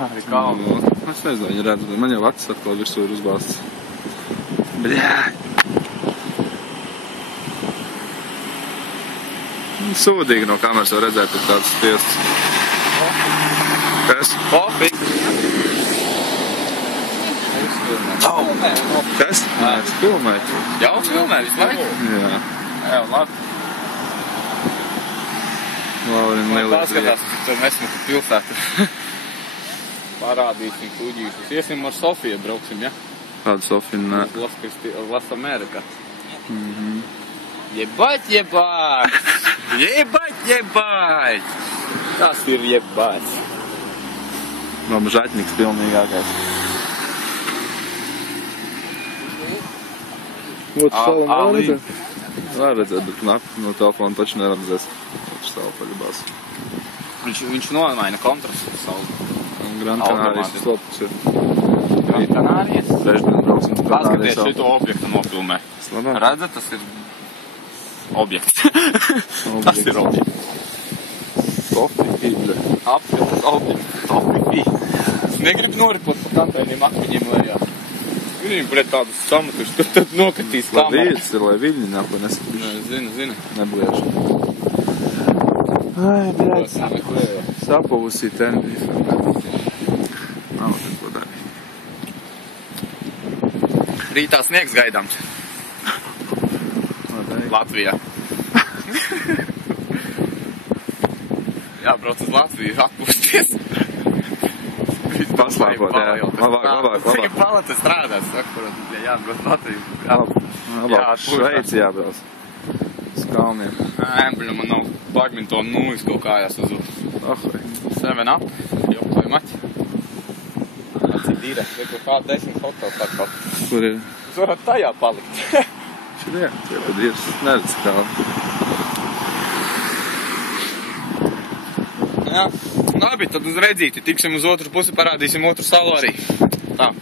Arī kalnu. Es nezinu, viņi redz, bet man jau acis atkal virsū ir uzbāzts. Bļāj! Sūdīgi no kameras var redzēt, ir tāds spiests. Kas? Pofīgi. Kas? Es filmēju. Jau filmē visu laiku? Jā. Jā, labi. Laurina lieliski. Paskatās, tur nesmuku pilsētu. Parādīsim kuģīšus. Iesim ar Sofiju, brauksim, ja? Kādu Sofiju, nē. Las Amerika. Jebать, jebать! Jebать, jebать! Tas ir jebать. Labi, žaķniks pilnīgākais. Otru savu var redzēt? Var redzēt, bet no telefona taču neredzēs. Otru savu paļabās. Viņš nomaina kontrastu savu. Gran Canārijas slopas ir. Gran Canārijas? Trešdien brauksim uz Canārijas. Paskaties, šito objektu nofilmē. Redzat, tas ir objekts. Tas ir objekts. Sofija. Apskatās objekts. Sofija. Es negribu noripot pa kantainiem akmeņiem lejā. Viņiem pret tādus samatus, tad nokatīs kameru. Lai vīrs ir, lai viļņi nāk, lai nesakuši. Zinu. Neblieši. Ai, bļaļ. Sapavusī tenbrīfā. Nav tad ko darīt. Rītā sniegs gaidāms. Latvijā. Jābrauc uz Latviju, atpūsties. Paslēpot, jā. Labāk. Viņa palata strādās, saka, ja jābrauc Latviju. Labāk, Šveici jābrauc. Uz kalniem. Bļa, man nav badmintona nūjas kaut kājās uzūt. Ahoj. 7 up, joks vai maķi. Cik dīra, lieko kāda 10 hotels atkal. Kur ir? Jūs varat tajā palikt. Šitā, tie pat ir. Neredz tālu. Jā, labi, tad uz redzīti. Tiksim uz otru pusi, parādīsim otru salu arī. Tā.